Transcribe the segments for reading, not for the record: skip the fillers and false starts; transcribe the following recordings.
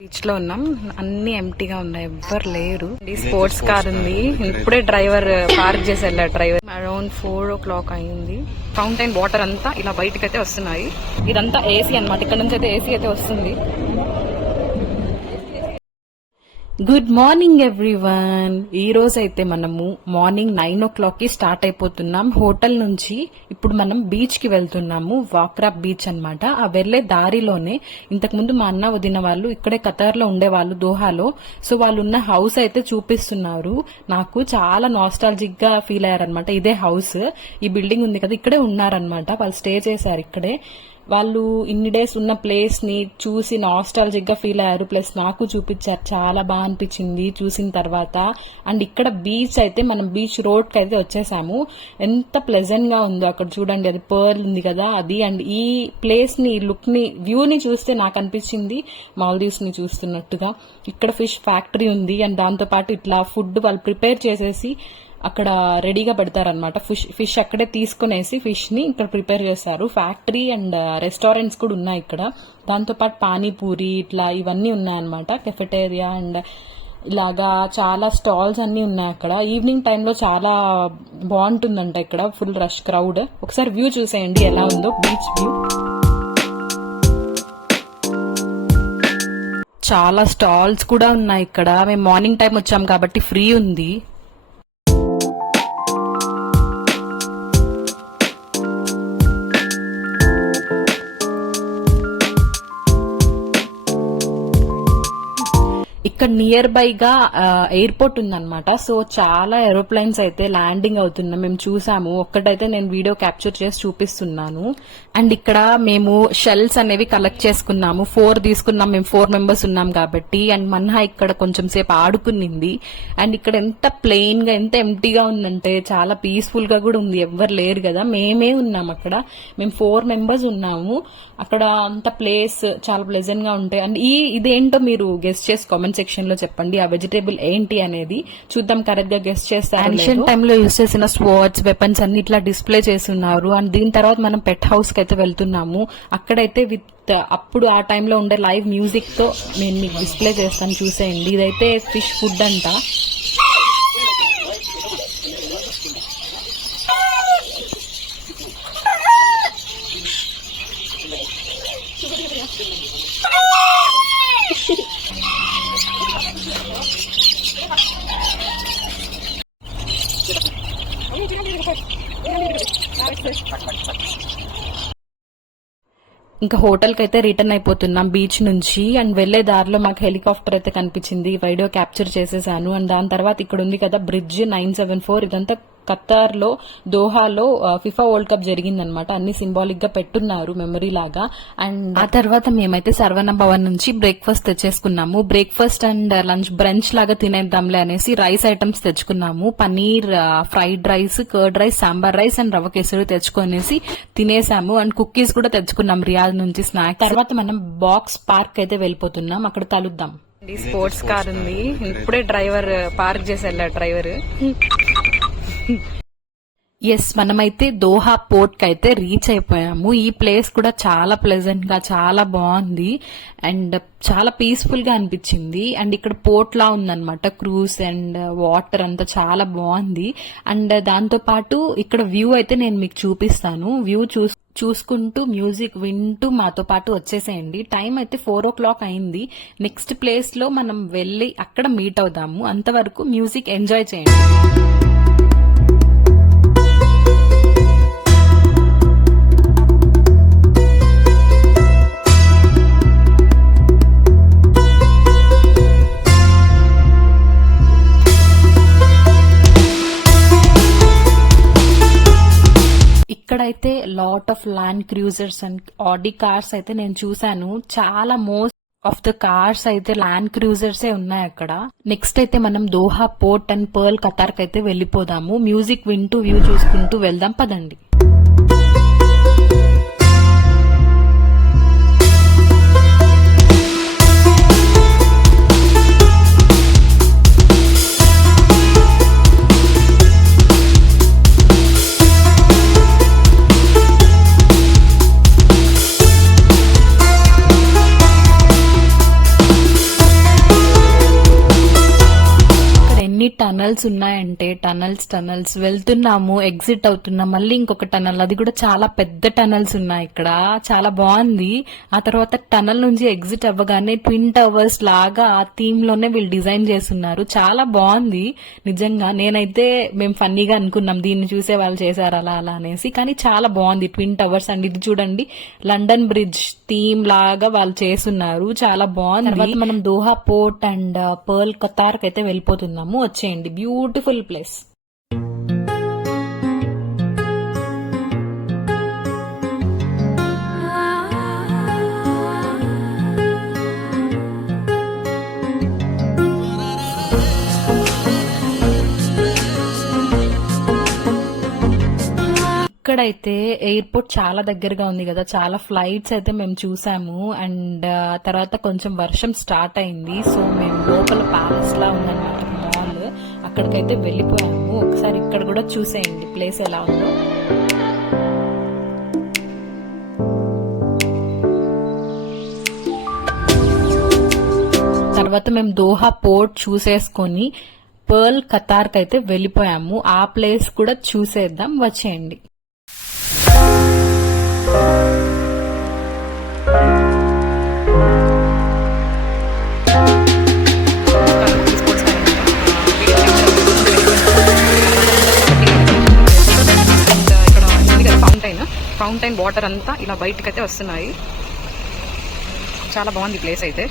Beach లో ఉన్నాం. అన్ని ఎంటీగా ఉన్నాయి, ఎవ్వరు లేరు. స్పోర్ట్స్ కార్ ఉంది, ఇప్పుడే డ్రైవర్ పార్క్ చేసి వెళ్ళారు. డ్రైవర్ అరౌండ్ 4 o'clock అయింది. ఫౌంటైన్ వాటర్ అంతా ఇలా బయటకు అయితే వస్తున్నాయి. ఇదంతా ఏసీ అన్నమాట, ఇక్కడ నుంచి అయితే ఏసీ అయితే వస్తుంది. Good morning everyone. ఈ రోజు అయితే మనము మార్నింగ్ 9 o'clock కి స్టార్ట్ అయిపోతున్నాం హోటల్ నుంచి. ఇప్పుడు మనం బీచ్ కి వెళ్తున్నాము, వాక్రా బీచ్ అన్నమాట. ఆ వెళ్లే దారిలోనే ఇంతకు ముందు మా అన్న వదిన వాళ్ళు ఇక్కడే ఖతార్ లో ఉండేవాళ్ళు, దోహాలో. సో వాళ్ళు ఉన్న హౌస్ అయితే చూపిస్తున్నారు. నాకు చాలా నాస్టాలజిక్ గా ఫీల్ అయ్యారనమాట. ఇదే హౌస్, ఈ బిల్డింగ్ ఉంది కదా, ఇక్కడే ఉన్నారనమాట. వాళ్ళు స్టే చేశారు ఇక్కడే. వాళ్ళు ఇన్ని డేస్ ఉన్న ప్లేస్ ని చూసి నాస్టాలజిక్ గా ఫీల్ అయ్యారు. ప్లస్ నాకు చూపించారు, చాలా బాగా అనిపించింది చూసిన తర్వాత. అండ్ ఇక్కడ బీచ్ అయితే మనం బీచ్ రోడ్ కి అయితే వచ్చేసాము. ఎంత ప్లెజెంట్ గా ఉందో అక్కడ చూడండి, అది పర్ల్ ఉంది కదా అది. అండ్ ఈ ప్లేస్ ని, లుక్ ని, వ్యూ ని చూస్తే నాకు అనిపించింది మాల్దీవ్స్ ని చూస్తున్నట్టుగా. ఇక్కడ ఫిష్ ఫ్యాక్టరీ ఉంది, అండ్ దాంతో పాటు ఇట్లా ఫుడ్ వాళ్ళు ప్రిపేర్ చేసేసి అక్కడ రెడీగా పెడతారనమాట. ఫిష్ అక్కడే తీసుకునేసి ఫిష్ ని ఇక్కడ ప్రిపేర్ చేస్తారు. ఫ్యాక్టరీ అండ్ రెస్టారెంట్స్ కూడా ఉన్నాయి ఇక్కడ. దాంతో పాటు పానీపూరి ఇట్లా ఇవన్నీ ఉన్నాయన్నమాట, కెఫెటేరియా అండ్ ఇలాగా చాలా స్టాల్స్ అన్ని ఉన్నాయి అక్కడ. ఈవినింగ్ టైంలో చాలా బాగుంటుందంట ఇక్కడ, ఫుల్ రష్ క్రౌడ్. ఒకసారి వ్యూ చూసేయండి ఎలా ఉందో, బీచ్ వ్యూ. చాలా స్టాల్స్ కూడా ఉన్నాయి ఇక్కడ. మేము మార్నింగ్ టైం వచ్చాం కాబట్టి ఫ్రీ ఉంది. ఇక్కడ నియర్ బై గా ఎయిర్పోర్ట్ ఉందన్నమాట. సో చాలా ఏరోప్లైన్స్ అయితే ల్యాండింగ్ అవుతున్నాం, మేము చూసాము. ఒక్కటైతే నేను వీడియో క్యాప్చర్ చేసి చూపిస్తున్నాను. అండ్ ఇక్కడ మేము షెల్స్ అనేవి కలెక్ట్ చేసుకున్నాము. 4 తీసుకున్నాం, మేము 4 members ఉన్నాం కాబట్టి. అండ్ మన్హా ఇక్కడ కొంచెం సేపు ఆడుకునింది. అండ్ ఇక్కడ ఎంత ప్లెయిన్ గా, ఎంత ఎంటీగా ఉందంటే చాలా పీస్ఫుల్ గా కూడా ఉంది, ఎవ్వరు లేరు కదా, మేమే ఉన్నాం అక్కడ. మేము 4 members ఉన్నాము అక్కడ. అంత ప్లేస్ చాలా ప్లెజెంట్ గా ఉంటాయి. అండ్ ఇదేంటో మీరు గెస్ట్ చేసి కామెంట్ సెక్షన్ లో చెప్పండి, ఆ వెజిటేబుల్ ఏంటి అనేది. చూద్దాం కరెక్ట్ గా గెస్ట్ చేస్తారు. యాన్షియన్ టైమ్ లో యూజ్ చేసిన స్వర్డ్స్, వెపన్స్ అన్ని ఇట్లా డిస్ప్లే చేసి ఉన్నారు. అండ్ దీని తర్వాత మనం పెట్ హౌస్ కి అయితే వెళ్తున్నాము. అక్కడైతే విత్ అప్పుడు ఆ టైంలో ఉండే లైవ్ మ్యూజిక్ తో నేను మీకు డిస్ప్లే చేస్తాను, చూసేయండి. ఇదైతే ఫిష్ ఫుడ్ అంట. ఇంకా హోటల్ కి అయితే రిటర్న్ అయిపోతున్నాం బీచ్ నుంచి. అండ్ వెళ్లే దారిలో మాకు హెలికాప్టర్ అయితే కనిపించింది, వీడియో క్యాప్చర్ చేసేసాను. అండ్ దాని తర్వాత ఇక్కడ ఉంది కదా బ్రిడ్జ్ 974, ఇదంతా ఖతార్ లో దోహాలో ఫిఫా వరల్డ్ కప్ జరిగిందనమాట. అన్ని సింబాలిక్ గా పెట్టున్నారు మెమరీ లాగా. అండ్ ఆ తర్వాత మేమైతే సర్వణ భవన్ నుంచి బ్రేక్ఫాస్ట్ తెచ్చేసుకున్నాము. బ్రేక్ఫాస్ట్ అండ్ లంచ్ బ్రంచ్ లాగా తినేద్దాంలే అనేసి రైస్ ఐటమ్స్ తెచ్చుకున్నాము. Paneer fried rice, curd rice, sambar rice and rava kesari తెచ్చుకునేసి తినేసాము. అండ్ కుకీస్ కూడా తెచ్చుకున్నాం రియాద్ నుంచి స్నాక్స్. తర్వాత మనం బాక్స్ పార్క్ అయితే వెళ్ళిపోతున్నాం, అక్కడ కలుద్దాం. స్పోర్ట్స్ కార్ ఉంది, ఇప్పుడే డ్రైవర్ పార్క్ చేసి వెళ్ళారు. డ్రైవర్ ఎస్, మనమైతే దోహా పోర్ట్ కి అయితే రీచ్ అయిపోయాము. ఈ ప్లేస్ కూడా చాలా ప్లెజెంట్ గా, చాలా బాగుంది అండ్ చాలా పీస్ఫుల్ గా అనిపించింది. అండ్ ఇక్కడ పోర్ట్ లా ఉందన్నమాట, క్రూజ్ అండ్ వాటర్ అంతా చాలా బాగుంది. అండ్ దాంతో పాటు ఇక్కడ వ్యూ అయితే నేను మీకు చూపిస్తాను. వ్యూ చూసుకుంటూ మ్యూజిక్ వింటూ మాతో పాటు వచ్చేసేయండి. టైం అయితే 4 o'clock అయింది. నెక్స్ట్ ప్లేస్ లో మనం వెళ్ళి అక్కడ మీట్ అవుదాము. అంతవరకు మ్యూజిక్ ఎంజాయ్ చేయండి. ఇక్కడైతే lot of land cruisers and Audi cars అయితే నేను చూసాను. చాలా మోస్ట్ ఆఫ్ ద కార్స్ అయితే ల్యాండ్ క్రూజర్సే ఉన్నాయి అక్కడ. నెక్స్ట్ అయితే మనం Doha port and pearl Qatar కి అయితే వెళ్ళిపోదాము. మ్యూజిక్ వింటూ వ్యూ చూసుకుంటూ వెళ్దాం, పదండి. ఎన్ని టనల్స్ ఉన్నాయంటే టనల్స్ వెళ్తున్నాము, ఎగ్జిట్ అవుతున్నాం, మళ్ళీ ఇంకొక టనల్, అది కూడా చాలా పెద్ద టనల్స్ ఉన్నాయి ఇక్కడ. చాలా బాగుంది. ఆ తర్వాత టనల్ నుంచి ఎగ్జిట్ అవ్వగానే ట్విన్ టవర్స్ లాగా ఆ థీమ్ లోనే వీళ్ళు డిజైన్ చేస్తున్నారు. చాలా బాగుంది నిజంగా. నేనైతే మేము ఫన్నీగా అనుకున్నాం దీన్ని చూసే వాళ్ళు చేశారు అలా అలా అనేసి, కానీ చాలా బాగుంది ట్విన్ టవర్స్. అండ్ ఇది చూడండి లండన్ బ్రిడ్జ్ థీమ్ లాగా వాళ్ళు చేస్తున్నారు, చాలా బాగుంది. తర్వాత మనం Doha port and pearl Qatar అయితే వెళ్ళిపోతున్నాము. వచ్చేయండి, బ్యూటిఫుల్ ప్లేస్. ఇక్కడైతే ఎయిర్పోర్ట్ చాలా దగ్గరగా ఉంది కదా, చాలా ఫ్లైట్స్ అయితే మేము చూసాము. అండ్ తర్వాత కొంచెం వర్షం స్టార్ట్ అయింది, సో మేము లోపల ప్యాలెస్ లా ఉందన్నమాట మాల్, అక్కడికైతే వెళ్ళిపోయాము. ఒకసారి ఇక్కడ కూడా చూసేయండి ప్లేస్ ఎలా ఉందో. తర్వాత మేము దోహా పోర్ట్ చూసేసుకొని పర్ల్ ఖతార్ కి అయితే వెళ్ళిపోయాము. ఆ ప్లేస్ కూడా చూసేద్దాం, వచ్చేయండి. ఫౌంటైన్ వాటర్ అంతా ఇలా బయటకైతే వస్తున్నాయి. చాలా బాగుంది ప్లేస్ అయితే.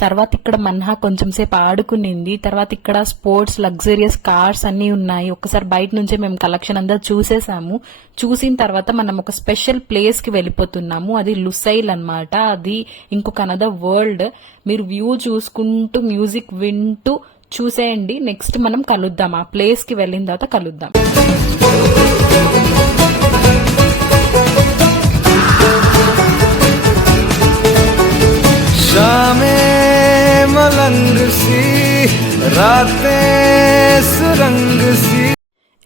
తర్వాత ఇక్కడ మన్హా కొంచెం సేపు ఆడుకునింది. తర్వాత ఇక్కడ స్పోర్ట్స్ లగ్జరియస్ కార్స్ అన్ని ఉన్నాయి. ఒకసారి బయట నుంచే మేము కలెక్షన్ అంతా చూసేసాము. చూసిన తర్వాత మనం ఒక స్పెషల్ ప్లేస్ కి వెళ్ళిపోతున్నాము. అది లుసైల్ అన్నమాట. అది ఇంకొక అనదర్ వరల్డ్. మీరు వ్యూ చూసుకుంటూ మ్యూజిక్ వింటూ చూసేయండి. నెక్స్ట్ మనం కలుద్దాం, ఆ ప్లేస్ కి వెళ్ళిన తర్వాత కలుద్దాం.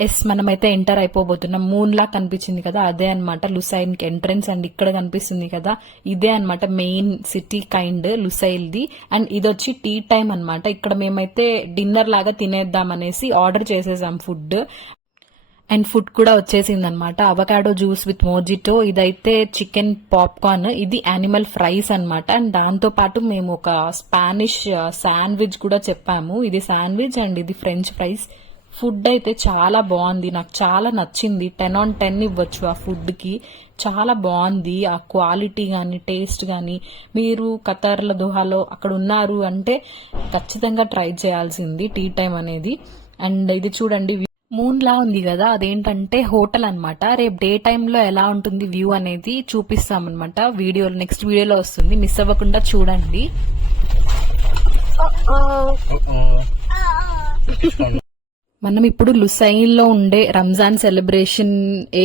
ఎస్, మనమైతే ఎంటర్ అయిపోబోతున్నాం. మూన్ లా కనిపించింది కదా, అదే అనమాట లుసైల్ కి ఎంట్రన్స్. అండ్ ఇక్కడ కనిపిస్తుంది కదా, ఇదే అనమాట main city kind Lusail the. And ఇది వచ్చి టీ టైం అనమాట. ఇక్కడ మేమైతే డిన్నర్ లాగా తినేద్దాం అనేసి ఆర్డర్ చేసేసాం ఫుడ్. అండ్ ఫుడ్ కూడా వచ్చేసింది అనమాట. అవకాడో జ్యూస్ విత్ మోజిటో, ఇదైతే చికెన్ పాప్కార్న్, ఇది యానిమల్ ఫ్రైస్ అనమాట. అండ్ దాంతో పాటు మేము ఒక స్పానిష్ శాండ్విచ్ కూడా చెప్పాము. ఇది శాండ్విచ్ అండ్ ఇది ఫ్రెంచ్ ఫ్రైస్. ఫుడ్ అయితే చాలా బాగుంది, నాకు చాలా నచ్చింది. 10 on 10 ఇవ్వచ్చు ఆ ఫుడ్ కి. చాలా బాగుంది ఆ క్వాలిటీ గానీ టేస్ట్ గానీ. మీరు ఖతార్లో దోహాలో అక్కడ ఉన్నారు అంటే ఖచ్చితంగా ట్రై చేయాల్సింది టీ టైం అనేది. అండ్ ఇది చూడండి, మూన్ లా ఉంది కదా, అదేంటంటే హోటల్ అన్నమాట. రేపు డే టైమ్ లో ఎలా ఉంటుంది వ్యూ అనేది చూపిస్తామన్నమాట. వీడియోలో నెక్స్ట్ వీడియోలో వస్తుంది, మిస్ అవ్వకుండా చూడండి. మనం ఇప్పుడు లుసైల్ లో ఉండే రంజాన్ సెలబ్రేషన్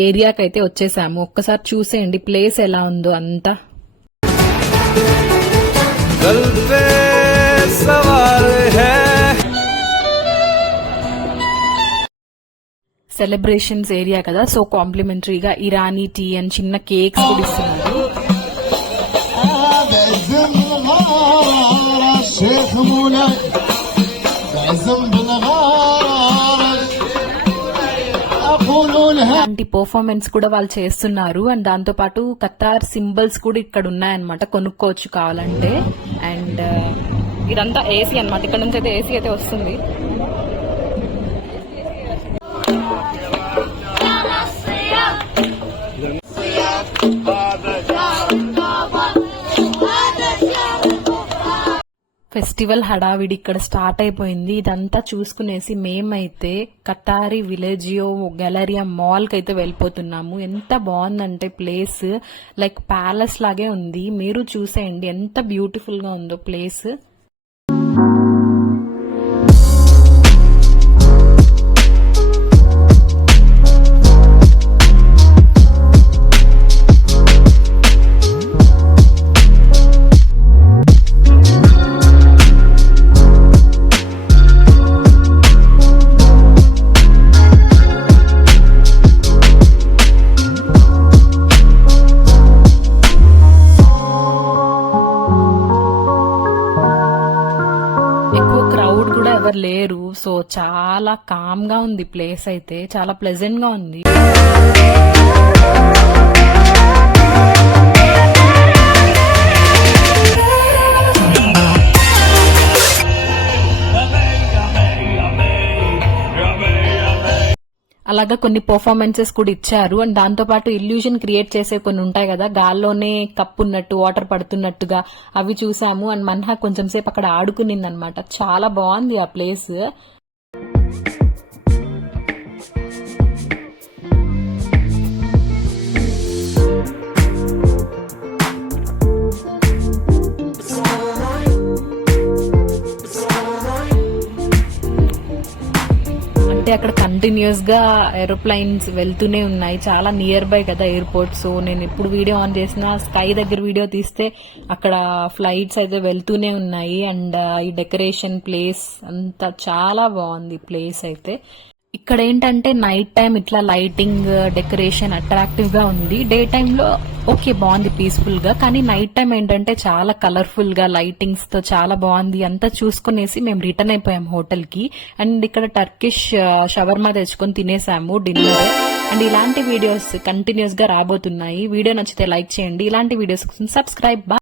ఏరియాకి అయితే వచ్చేసాము. ఒక్కసారి చూసేయండి ప్లేస్ ఎలా ఉందో అంతా. సెలబ్రేషన్స్ ఏరియా కదా, సో కాంప్లిమెంటరీగా ఇరానీ టీ అండ్ చిన్న కేక్స్ కూడా ఇస్తున్నారు. అలాంటి పర్ఫార్మెన్స్ కూడా వాళ్ళు చేస్తున్నారు. అండ్ దాంతో పాటు ఖతార్ సింబల్స్ కూడా ఇక్కడ ఉన్నాయన్నమాట, కొనుక్కోవచ్చు కావాలంటే. అండ్ ఇదంతా ఏసీ అన్నమాట, ఇక్కడ నుంచి అయితే ఏసీ అయితే వస్తుంది. ఫెస్టివల్ హడావిడి ఇక్కడ స్టార్ట్ అయిపోయింది. ఇదంతా చూసుకునేసి మేమైతే కతారి విలేజియో గ్యాలరియా మాల్ కి అయితే వెళ్ళిపోతున్నాము. ఎంత బాగుందంటే ప్లేస్ లైక్ ప్యాలెస్ లాగే ఉంది. మీరు చూసేయండి ఎంత బ్యూటిఫుల్ గా ఉందో ప్లేస్. క్రౌడ్ కూడా ఎవరు లేరు. సో చాలా కామ్ గా ఉంది ప్లేస్ అయితే, చాలా ప్లెజెంట్ గా ఉంది. అలాగా కొన్ని పర్ఫార్మెన్సెస్ కూడా ఇచ్చారు. అండ్ దాంతో పాటు ఇల్యూజన్ క్రియేట్ చేసే కొన్ని ఉంటాయి కదా, గాల్లోనే కప్ ఉన్నట్టు వాటర్ పడుతున్నట్టుగా, అవి చూసాము. అండ్ మన్హా కొంచెం సేపు అక్కడ ఆడుకునింది అనమాట. చాలా బాగుంది ఆ ప్లేస్. అంటే అక్కడ కంటిన్యూస్ గా ఏరోప్లైన్స్ వెళ్తూనే ఉన్నాయి. చాలా నియర్ బై కదా ఎయిర్పోర్ట్. సో నేను ఇప్పుడు వీడియో ఆన్ చేసిన స్కై దగ్గర వీడియో తీస్తే అక్కడ ఫ్లైట్స్ అయితే వెళ్తూనే ఉన్నాయి. అండ్ ఈ డెకరేషన్ ప్లేస్ అంతా చాలా బాగుంది ప్లేస్ అయితే. ఇక్కడ ఏంటంటే నైట్ టైం ఇట్లా లైటింగ్ డెకరేషన్ అట్రాక్టివ్ గా ఉంది. డే టైమ్ లో ఓకే బాగుంది పీస్ఫుల్ గా, కానీ నైట్ టైం ఏంటంటే చాలా కలర్ఫుల్ గా లైటింగ్స్ తో చాలా బాగుంది. అంతా చూసుకునేసి మేము రిటర్న్ అయిపోయాం హోటల్ కి. అండ్ ఇక్కడ టర్కిష్ షవర్మా తెచ్చుకొని తినేసాము డిన్నర్. అండ్ ఇలాంటి వీడియోస్ కంటిన్యూస్ గా రాబోతున్నాయి. వీడియో నచ్చితే లైక్ చేయండి. ఇలాంటి వీడియోస్ కోసం సబ్స్క్రైబ్.